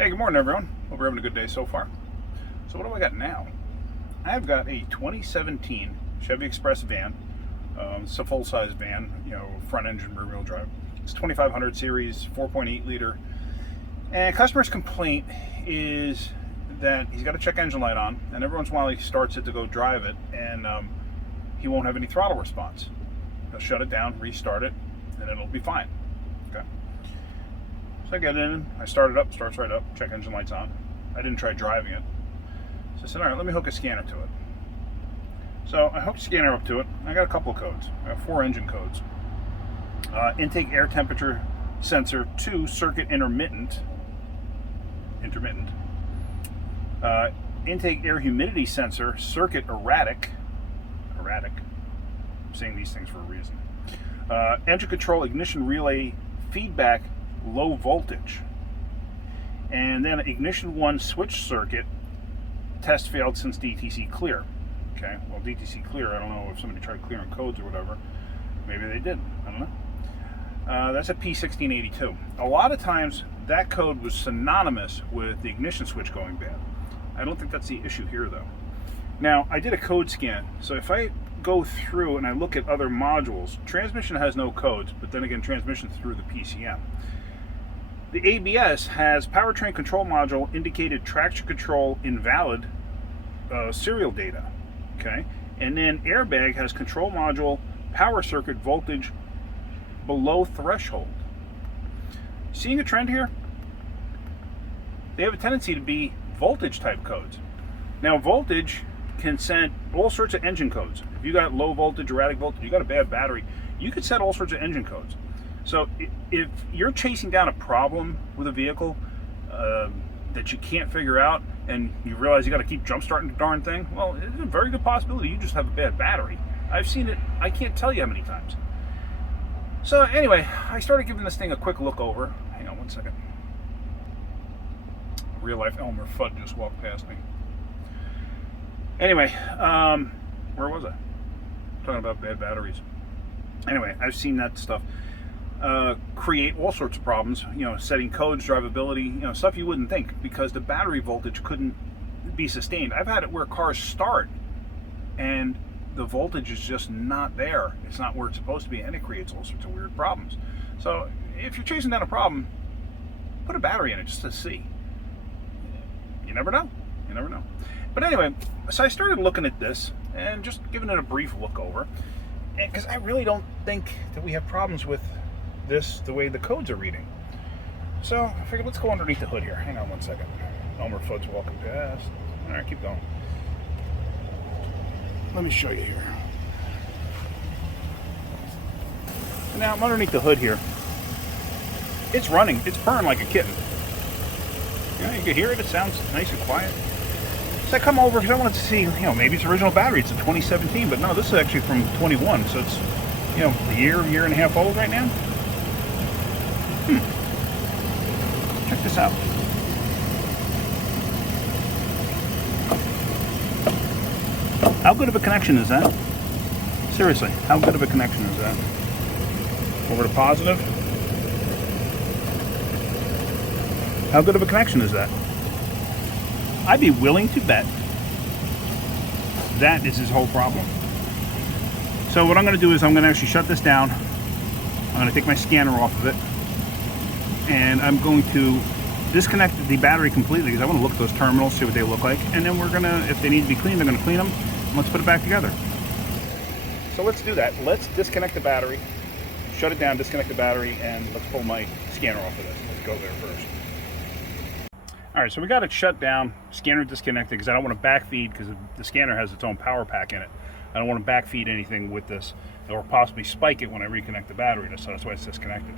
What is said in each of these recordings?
Hey, good morning everyone. Hope you're having a good day so far. So what do I got now? I've got a 2017 Chevy Express van. It's a full-size van, front engine, rear wheel drive. It's 2500 series, 4.8 liter. And customer's complaint is that he's got a check engine light on, and every once in a while he starts it to go drive it, and he won't have any throttle response. He'll shut it down, restart it, and it'll be fine. Okay. So I get in, I start it up, starts right up, check engine light's on. I didn't try driving it. So I said, all right, let me hook a scanner to it. So I hooked the scanner up to it. I got a couple of codes. I have 4 engine codes. Intake air temperature sensor 2, circuit intermittent. Intake air humidity sensor, circuit erratic. I'm saying these things for a reason. Engine control ignition relay feedback low voltage. And then ignition 1 switch circuit test failed since DTC clear. Okay, well, DTC clear, I don't know if somebody tried clearing codes or whatever. Maybe they did, I don't know. That's a P1682. A lot of times that code was synonymous with the ignition switch going bad. I don't think that's the issue here though. Now, I did a code scan, so if I go through and I look at other modules, transmission has no codes, but then again, transmission through the PCM. The ABS has powertrain control module indicated traction control invalid serial data, okay? And then airbag has control module power circuit voltage below threshold. Seeing a trend here? They have a tendency to be voltage type codes. Now voltage can send all sorts of engine codes. If you got low voltage, erratic voltage, you got a bad battery, you could set all sorts of engine codes. So if you're chasing down a problem with a vehicle that you can't figure out, and you realize you got to keep jump starting the darn thing, well, it's a very good possibility you just have a bad battery. I've seen it, I can't tell you how many times. So anyway, I started giving this thing a quick look over. Hang on one second. Real life Elmer Fudd just walked past me. Anyway, where was I? Talking about bad batteries. Anyway, I've seen that stuff create all sorts of problems, setting codes, drivability, stuff you wouldn't think, because the battery voltage couldn't be sustained. I've had it where cars start and the voltage is just not there. It's not where it's supposed to be, and it creates all sorts of weird problems. So if you're chasing down a problem, put a battery in it just to see. You never know. You never know. But anyway, so I started looking at this and just giving it a brief look over, because I really don't think that we have problems with this the way the codes are reading. So I figured, let's go underneath the hood here. Hang on one second. Elmer Fudd's walking past. All right, keep going. Let me show you here. Now I'm underneath the hood here. It's running. It's purring like a kitten. You can hear it. It sounds nice and quiet. So I come over because I wanted to see, maybe it's original battery. It's a 2017, but no, this is actually from 21. So it's, a year and a half old right now. Check this out. How good of a connection is that? Seriously, how good of a connection is that? Over to positive. How good of a connection is that? I'd be willing to bet that is his whole problem. So what I'm going to do is I'm going to actually shut this down. I'm going to take my scanner off of it, and I'm going to disconnect the battery completely because I want to look at those terminals, see what they look like, and then we're going to, if they need to be cleaned, they're going to clean them, and let's put it back together. So let's do that. Let's disconnect the battery, shut it down, disconnect the battery, and let's pull my scanner off of this. Let's go there first. All right, so we got it shut down, scanner disconnected, because I don't want to backfeed, because the scanner has its own power pack in it. I don't want to backfeed anything with this, or possibly spike it when I reconnect the battery, so that's why it's disconnected.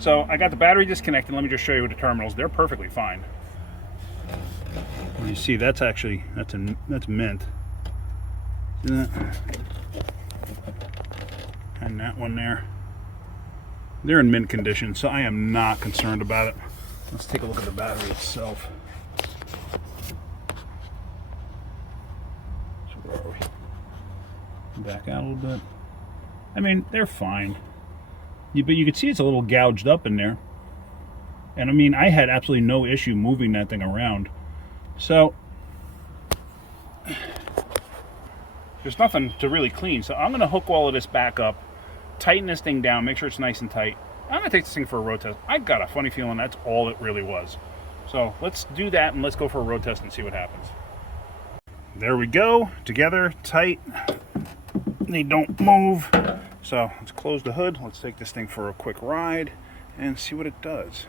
So I got the battery disconnected. Let me just show you the terminals. They're perfectly fine. You see, that's actually, that's mint. See that? And that one there. They're in mint condition, so I am not concerned about it. Let's take a look at the battery itself. So where are we? Back out a little bit. I mean, they're fine. But you can see it's a little gouged up in there. And I mean, I had absolutely no issue moving that thing around. So there's nothing to really clean. So I'm going to hook all of this back up, tighten this thing down, make sure it's nice and tight. I'm going to take this thing for a road test. I got a funny feeling that's all it really was. So let's do that and let's go for a road test and see what happens. There we go, together, tight. They don't move. So let's close the hood. Let's take this thing for a quick ride and see what it does.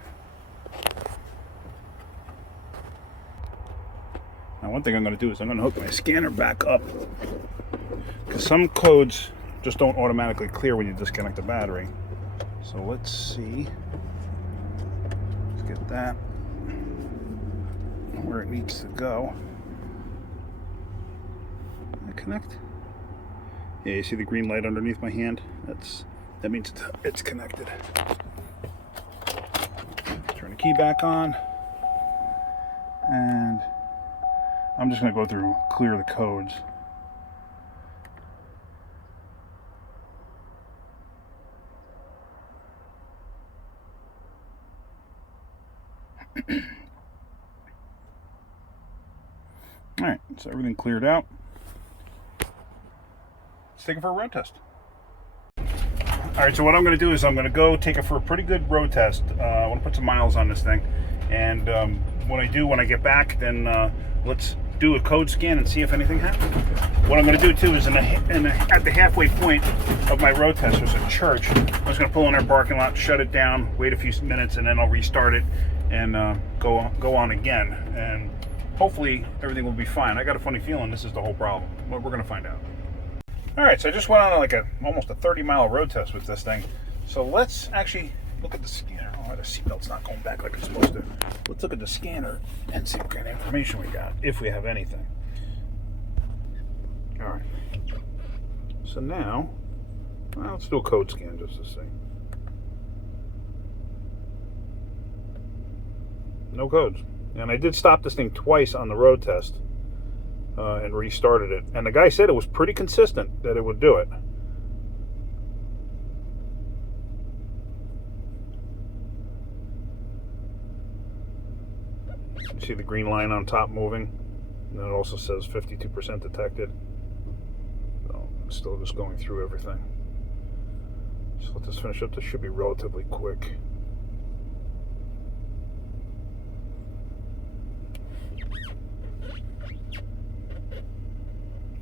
Now, one thing I'm going to do is I'm going to hook my scanner back up, because some codes just don't automatically clear when you disconnect the battery. So let's see. Let's get that where it needs to go. Can I connect? Yeah, you see the green light underneath my hand? That means it's connected. Turn the key back on, and I'm just going to go through, clear the codes. Alright, so everything cleared out. Let's take it for a road test. Alright, so what I'm going to do is I'm going to go take it for a pretty good road test. I want to put some miles on this thing. And when I get back, then let's do a code scan and see if anything happened. What I'm going to do too is at the halfway point of my road test, there's a church. I'm just going to pull in our parking lot, shut it down, wait a few minutes, and then I'll restart it and go on again. And hopefully everything will be fine. I got a funny feeling this is the whole problem, but we're going to find out. All right, so I just went on like almost a 30-mile road test with this thing. So let's actually look at the scanner. Oh, the seatbelt's not going back like it's supposed to. Let's look at the scanner and see what kind of information we got, if we have anything. All right. So now, well, let's do a code scan just to see. No codes. And I did stop this thing twice on the road test and restarted it. And the guy said it was pretty consistent that it would do it. You see the green line on top moving? And it also says 52% detected. So I'm still just going through everything. So let this finish up. This should be relatively quick.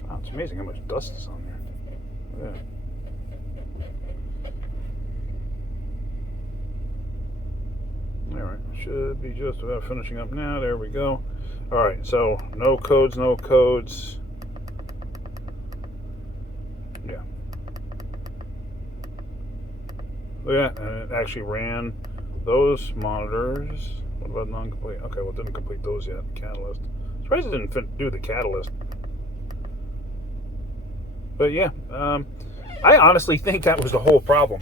Wow, it's amazing how much dust is on there. Yeah. Alright, should be just about finishing up now. There we go. Alright, so no codes, no codes. Yeah. Look at that, and it actually ran those monitors. What about non-complete? Okay, well, it didn't complete those yet. Catalyst. Surprised it didn't do the catalyst. But yeah, I honestly think that was the whole problem.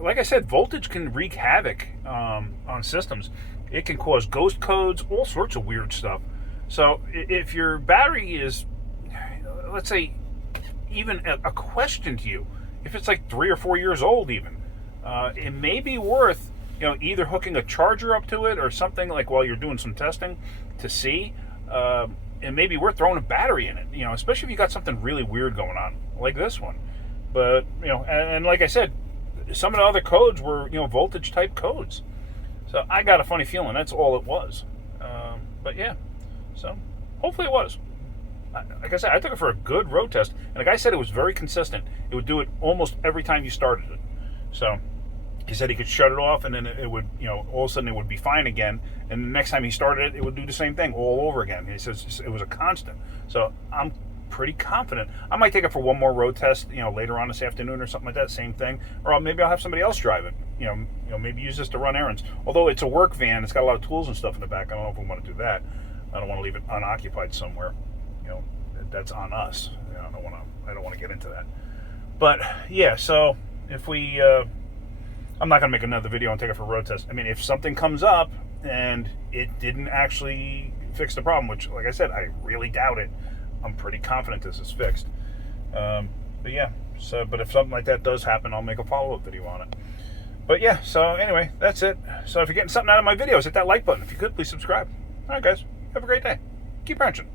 Like I said, voltage can wreak havoc on systems. It can cause ghost codes, all sorts of weird stuff. So if your battery is, let's say, even a question to you, if it's like 3 or 4 years old even, it may be worth, either hooking a charger up to it or something, like while you're doing some testing to see. It may be worth throwing a battery in it, especially if you got something really weird going on, like this one. But, and like I said, some of the other codes were, voltage type codes. So I got a funny feeling that's all it was. But yeah, so hopefully it was. Like I said, I took it for a good road test, and the guy said it was very consistent. It would do it almost every time you started it. So he said he could shut it off, and then it would, all of a sudden it would be fine again. And the next time he started it, it would do the same thing all over again. He says it was a constant. So I'm pretty confident. I might take it for one more road test, later on this afternoon or something like that, same thing. Or maybe I'll have somebody else drive it. Maybe use this to run errands. Although it's a work van, it's got a lot of tools and stuff in the back. I don't know if we want to do that. I don't want to leave it unoccupied somewhere. That's on us. I don't want to get into that. But yeah, so if we, I'm not going to make another video and take it for a road test. I mean, if something comes up and it didn't actually fix the problem, which, like I said, I really doubt it, I'm pretty confident this is fixed. But yeah, but if something like that does happen, I'll make a follow-up video on it. But yeah, so anyway, that's it. So if you're getting something out of my videos, hit that like button. If you could, please subscribe. All right, guys. Have a great day. Keep wrenching.